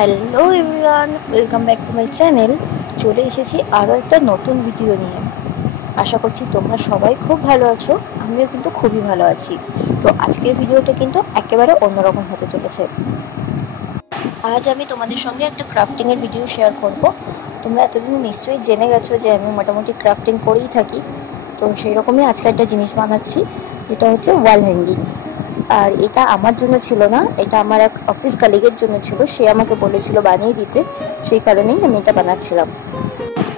Hello everyone, welcome back to my channel. চলে এসেছি আরও একটা নতুন ভিডিও নিয়ে। আশা করছি তোমরা সবাই খুব ভালো আছো, আমিও কিন্তু খুবই ভালো আছি। তো আজকের ভিডিওটা কিন্তু একেবারে অন্যরকম হতে চলেছে। আজ আমি তোমাদের সঙ্গে একটা ক্রাফটিংয়ের ভিডিও শেয়ার করব। তোমরা এতদিন নিশ্চয়ই জেনে গেছো যে আমি মোটামুটি ক্রাফটিং করেই থাকি। তো সেই রকমই আজকে একটা জিনিস বানাচ্ছি, যেটা হচ্ছে ওয়াল হ্যাঙ্গিং। আর এটা আমার জন্য ছিল না, এটা আমার এক অফিস কালিগের জন্য ছিল। সে আমাকে বলেছিল বানিয়ে দিতে, সেই কারণেই আমি এটা বানাচ্ছিলাম।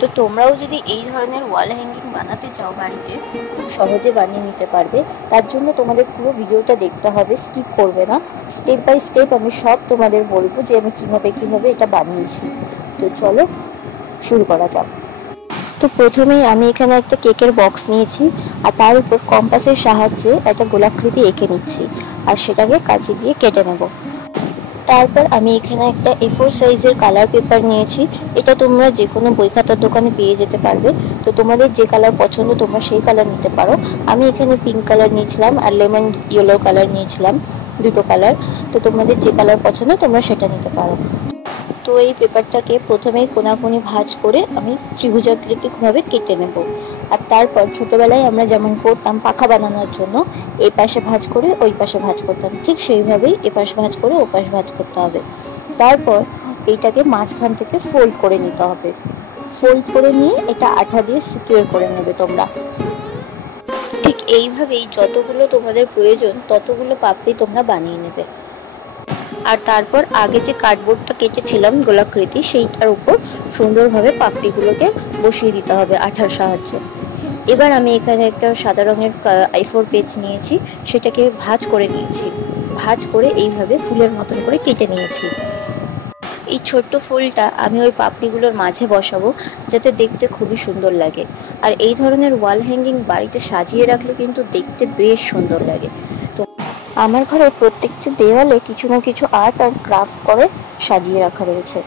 তো তোমরাও যদি এই ধরনের ওয়াল হ্যাঙ্গিং বানাতে চাও বাড়িতে, খুব সহজে বানিয়ে নিতে পারবে। তার জন্য তোমাদের পুরো ভিডিওটা দেখতে হবে, স্কিপ করবে না। স্টেপ বাই স্টেপ আমি সব তোমাদের বলবো যে আমি কিভাবে এটা বানিয়েছি। তো চলো শুরু করা যাক। তো প্রথমেই আমি এখানে একটা কেকের বক্স নিয়েছি, আর তার উপর কম্পাসের সাহায্যে একটা গোলাকৃতি এঁকে নিচ্ছি, আর সেটাকে কাঁচি দিয়ে কেটে নেব। তারপর আমি এখানে একটা A4 সাইজের কালার পেপার নিয়েছি। এটা তোমরা যে কোনো বই খাতার দোকানে পেয়ে যেতে পারবে। তো তোমাদের যে কালার পছন্দ তোমরা সেই কালার নিতে পারো। আমি এখানে পিঙ্ক কালার নিয়েছিলাম আর লেমন ইয়েলো কালার নিয়েছিলাম, দুটো কালার। তো তোমাদের যে কালার পছন্দ তোমরা সেটা নিতে পারো। তো এই পেপারটাকে প্রথমেই কোনাকুনি ভাঁজ করে আমি ত্রিভুজাকৃতিকভাবে কেটে নেব। আর তারপর ছোটোবেলায় আমরা যেমন করতাম পাখা বানানোর জন্য, এই পাশে ভাঁজ করে ওই পাশে ভাঁজ করতাম, ঠিক সেইভাবেই এ পাশ ভাঁজ করে ও পাশ ভাঁজ করতে হবে। তারপর এইটাকে মাঝখান থেকে ফোল্ড করে নিতে হবে। ফোল্ড করে নিয়ে এটা আঠা দিয়ে সিকিউর করে নেবে তোমরা। ঠিক এইভাবেই যতগুলো তোমাদের প্রয়োজন ততগুলো পাপড়ি তোমরা বানিয়ে নেবে। আর তারপর আগে যে কার্ডবোর্ডটা কেটেছিলাম গোলাকৃতি, সেইটার উপর সুন্দরভাবে পাপড়িগুলোকে বসিয়ে দিতে হবে আঠার সাহায্যে। এবার আমি এখানে একটা সাদা রঙের A4 পেজ নিয়েছি, সেটাকে ভাঁজ করে নিয়েছি। ভাঁজ করে এইভাবে ফুলের মতন করে কেটে নিয়েছি। এই ছোট্ট ফুলটা আমি ওই পাপড়িগুলোর মাঝে বসাবো, যাতে দেখতে খুবই সুন্দর লাগে। আর এই ধরনের ওয়াল হ্যাঙ্গিং বাড়িতে সাজিয়ে রাখলে কিন্তু দেখতে বেশ সুন্দর লাগে। তো আমার ঘরের প্রত্যেকটি দেওয়ালে কিছু না কিছু আর্ট আর ক্রাফট করে সাজিয়ে রাখা রয়েছে।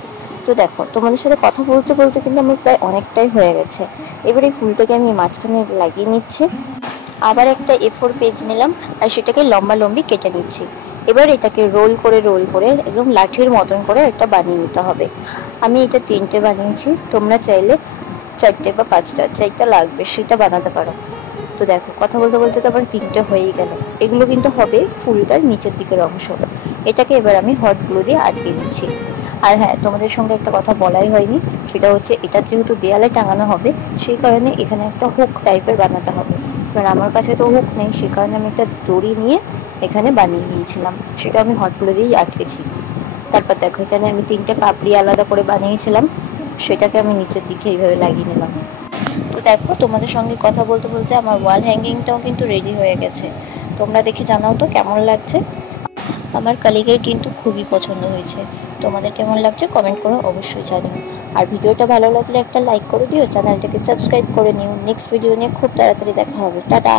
তো দেখো, তোমাদের সাথে কথা বলতে বলতে কিন্তু আমার প্রায় অনেকটাই হয়ে গেছে। এবার এই ফুলটাকে আমি মাঝখানে লাগিয়ে নিচ্ছি। আবার একটা A4 পেজ নিলাম আর সেটাকে লম্বালম্বি কেটে নিচ্ছি। এবার এটাকে রোল করে একদম লাঠির মতন করে একটা বানিয়ে নিতে হবে। আমি এটা 3টে বানিয়েছি, তোমরা চাইলে 4টে বা 5টা, যেটা লাগবে সেটা বানাতে পারো। তো দেখো, কথা বলতে বলতে তো আবার 3টে হয়েই গেল। এগুলো কিন্তু হবে ফুলটার নিচের দিকের অংশ। এটাকে এবার আমি হট গ্লু দিয়ে আটকে দিচ্ছি। আর হ্যাঁ, তোমাদের সঙ্গে একটা কথা বলাই হয়নি, সেটা হচ্ছে এটা যেহেতু দেয়ালে টাঙানো হবে, সেই কারণে এখানে একটা হুক টাইপের বানাতে হবে। এবার আমার কাছে তো হুক নেই, সেই কারণে আমি একটা দড়ি নিয়ে এখানে বানিয়ে নিয়েছিলাম, সেটা আমি হট গ্লু দিয়েই আটকেছি। তারপর দেখো, এখানে আমি 3টে পাপড়ি আলাদা করে বানিয়েছিলাম, সেটাকে আমি নিচের দিকে এইভাবে লাগিয়ে নিলাম। তো দেখো, তোমাদের সঙ্গে কথা বলতে বলতে আমার ওয়াল হ্যাঙ্গিংটাও কিন্তু রেডি হয়ে গেছে। তোমরা দেখে জানাও তো কেমন লাগছে। আমার কালিগের কিন্তু খুবই পছন্দ হয়েছে। তোমাদের কেমন লাগছে কমেন্ট করে অবশ্যই জানিও। আর ভিডিওটা ভালো লাগলে একটা লাইক করে দিও, চ্যানেলটাকে সাবস্ক্রাইব করে নিও। নেক্সট ভিডিও নিয়ে খুব তাড়াতাড়ি দেখা হবে। টাটা।